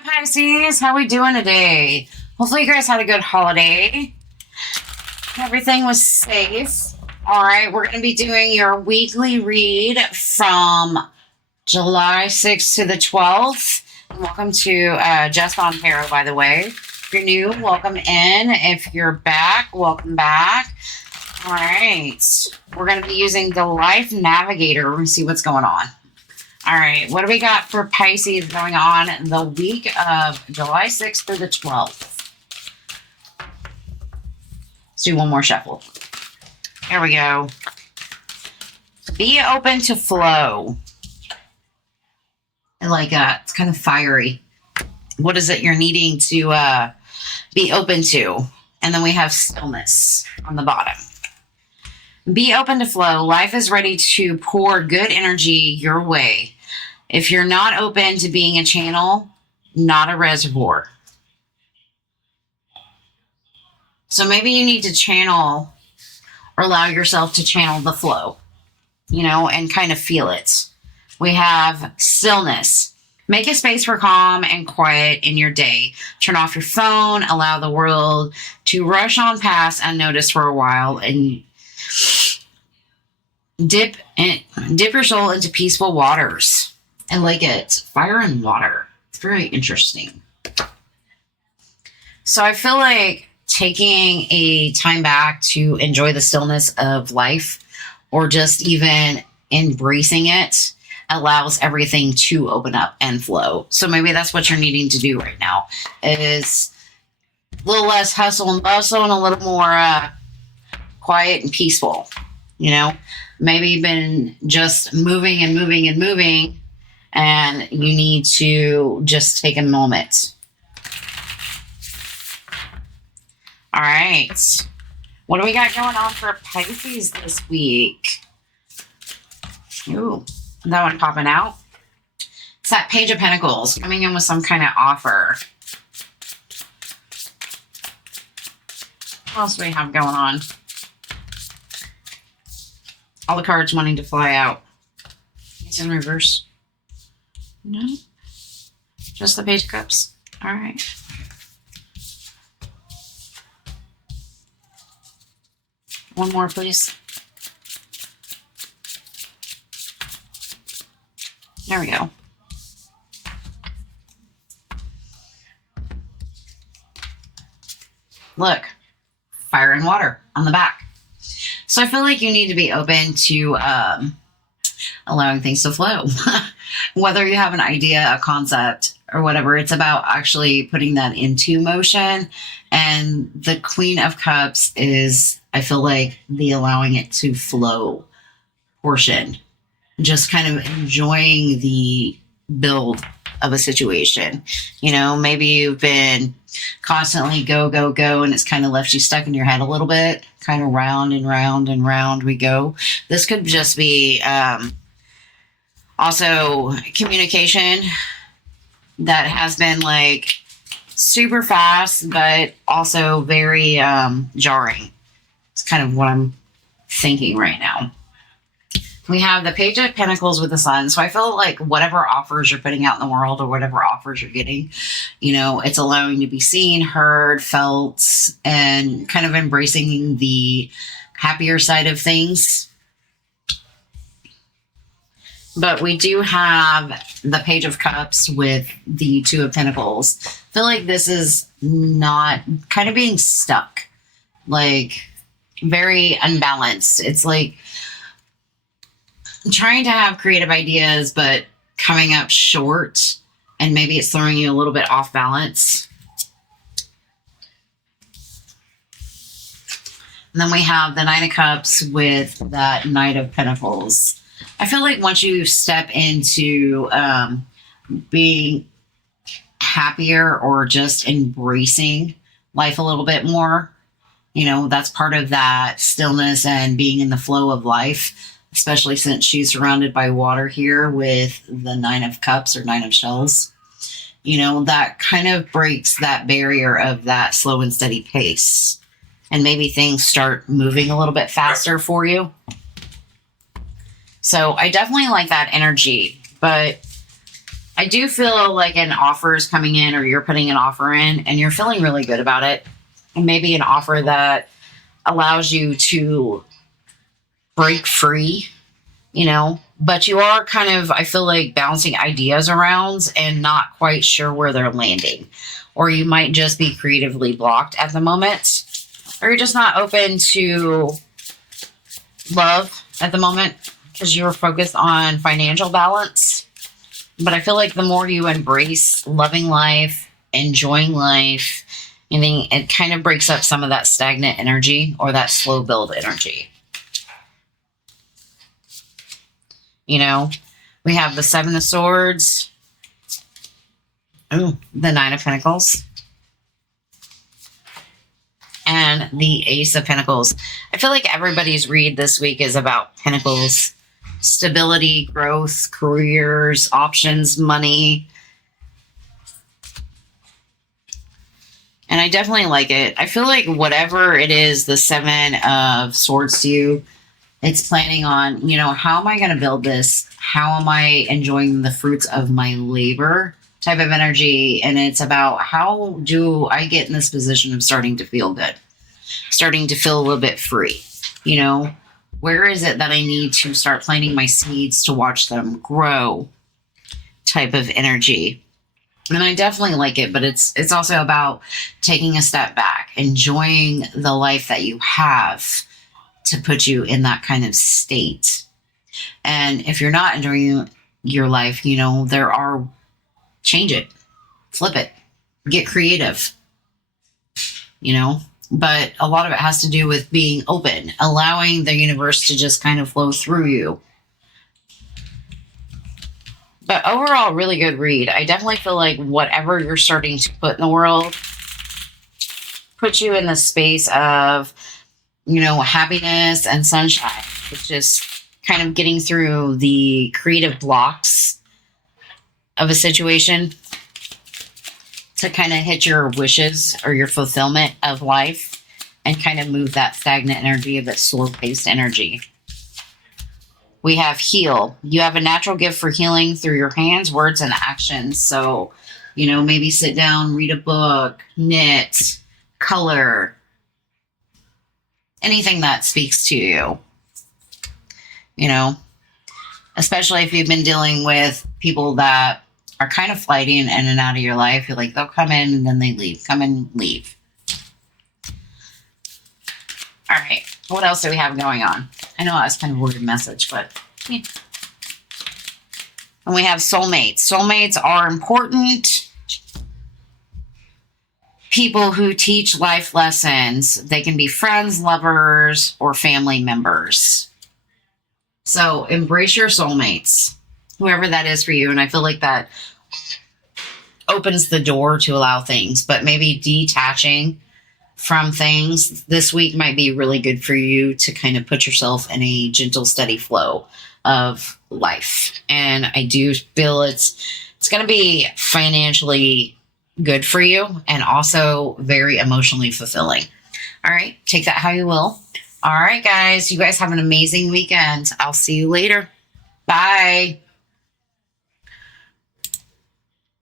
Hi Pisces, how we doing today? Hopefully you guys had a good holiday. Everything was safe. All right, we're going to be doing your weekly read from July 6th to the 12th. Welcome to Just on Tarot, by the way. If you're new, welcome in. If you're back, welcome back. All right, we're going to be using the Life Navigator. We're going to see what's going on. All right, what do we got for Pisces going on the week of July 6th through the 12th? Let's do one more shuffle. There we go. Be open to flow. I like that. It's kind of fiery. What is it you're needing to be open to? And then we have stillness on the bottom. Be open to flow. Life is ready to pour good energy your way. If you're not open to being a channel, not a reservoir. So maybe you need to channel or allow yourself to channel the flow, and kind of feel it. We have stillness. Make a space for calm and quiet in your day. Turn off your phone, allow the world to rush on past unnoticed for a while, and dip your soul into peaceful waters. I like it. Fire and water. It's very interesting. So I feel like taking a time back to enjoy the stillness of life, or just even embracing it, allows everything to open up and flow. So maybe that's what you're needing to do right now, is a little less hustle and bustle and a little more quiet and peaceful. Maybe you've been just moving and moving and moving, and you need to just take a moment. All right. What do we got going on for Pisces this week? Ooh, that one popping out. It's that Page of Pentacles coming in with some kind of offer. What else do we have going on? All the cards wanting to fly out. It's in reverse. No? Just the Page of Cups. All right. One more, please. There we go. Look, fire and water on the back. So I feel like you need to be open to allowing things to flow. Whether you have an idea, a concept, or whatever, it's about actually putting that into motion. And the Queen of Cups is, I feel like, the allowing it to flow portion. Just kind of enjoying the build of a situation. Maybe you've been constantly go, go, go, and it's kind of left you stuck in your head a little bit. Kind of round and round and round we go. This could just be also communication that has been like super fast, but also very jarring. It's kind of what I'm thinking right now. We have the Page of Pentacles with the Sun. So I feel like whatever offers you're putting out in the world, or whatever offers you're getting, it's allowing you to be seen, heard, felt, and kind of embracing the happier side of things. But we do have the Page of Cups with the Two of Pentacles. I feel like this is not kind of being stuck, like very unbalanced. It's like trying to have creative ideas, but coming up short, and maybe it's throwing you a little bit off balance. And then we have the Nine of Cups with that Knight of Pentacles. I feel like once you step into being happier, or just embracing life a little bit more, that's part of that stillness and being in the flow of life. Especially since she's surrounded by water here with the Nine of Cups, or Nine of Shells. That kind of breaks that barrier of that slow and steady pace. And maybe things start moving a little bit faster for you. So I definitely like that energy. But I do feel like an offer is coming in, or you're putting an offer in and you're feeling really good about it. And maybe an offer that allows you to break free, but you are kind of, I feel like, bouncing ideas around and not quite sure where they're landing. Or you might just be creatively blocked at the moment, or you're just not open to love at the moment because you're focused on financial balance. But I feel like the more you embrace loving life, enjoying life, and then it kind of breaks up some of that stagnant energy or that slow build energy. We have the Seven of Swords. The Nine of Pentacles. And the Ace of Pentacles. I feel like everybody's read this week is about Pentacles. Stability, growth, careers, options, money. And I definitely like it. I feel like whatever it is, the Seven of Swords to you, it's planning on, how am I going to build this? How am I enjoying the fruits of my labor type of energy? And it's about, how do I get in this position of starting to feel good? Starting to feel a little bit free, Where is it that I need to start planting my seeds to watch them grow type of energy? And I definitely like it, but it's also about taking a step back, enjoying the life that you have to put you in that kind of state. And if you're not enjoying your life, change it, flip it, get creative, But a lot of it has to do with being open, allowing the universe to just kind of flow through you. But overall, really good read. I definitely feel like whatever you're starting to put in the world puts you in the space of, happiness and sunshine. It's just kind of getting through the creative blocks of a situation to kind of hit your wishes or your fulfillment of life and kind of move that stagnant energy, that slow-paced energy. We have heal. You have a natural gift for healing through your hands, words, and actions. So, maybe sit down, read a book, knit, color, anything that speaks to you, especially if you've been dealing with people that are kind of flighty in and out of your life. You're like, they'll come in and then they leave, come and leave. All right. What else do we have going on? I know that's kind of a worded message, but yeah. And we have soulmates. Soulmates are important people who teach life lessons. They can be friends, lovers, or family members. So embrace your soulmates, whoever that is for you. And I feel like that opens the door to allow things, but maybe detaching from things this week might be really good for you to kind of put yourself in a gentle, steady flow of life. And I do feel it's going to be financially good for you and also very emotionally fulfilling. All right. Take that how you will. All right, guys. You guys have an amazing weekend. I'll see you later. Bye.